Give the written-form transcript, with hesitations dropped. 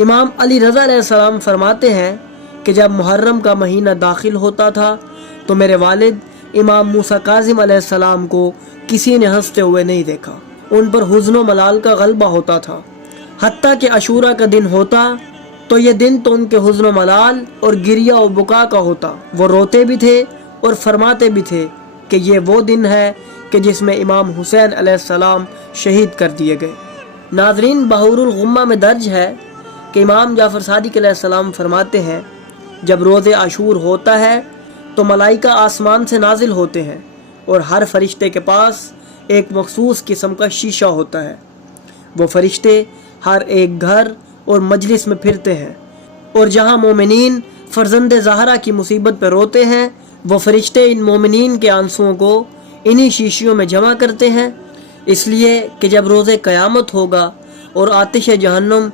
इमाम अली रज़ा अलैहिस्सलाम फरमाते हैं कि जब मुहर्रम का महीना दाखिल होता था तो मेरे वालिद इमाम मूसा काज़िम अलैहिस्सलाम को किसी ने हंसते हुए नहीं देखा। उन पर हुज़्न मलाल का गलबा होता था। हत्ता कि अशूरा का दिन होता तो ये दिन तो उनके हुज़्न मलाल और गिरिया और बुका का होता। वो रोते भी थे और फरमाते भी थे कि ये वो दिन है कि जिसमें इमाम हुसैन अलैहिस्सलाम शहीद कर दिए गए। नाज़रीन, बहरुल गुम्मा में दर्ज है कि इमाम जाफ़र सादिक अलैहिस्सलाम फरमाते हैं, जब रोज़े आशूर होता है तो मलाइका आसमान से नाजिल होते हैं और हर फरिश्ते के पास एक मखसूस किस्म का शीशा होता है। वो फरिश्ते हर एक घर और मजलिस में फिरते हैं और जहाँ मोमिनीन फर्जंद ज़हरा की मुसीबत पर रोते हैं, वो फरिश्ते इन मोमिनीन के आंसुओं को इन्हीं शीशियों में जमा करते हैं, इसलिए कि जब रोज़े क़यामत होगा और आतिश जहन्नुम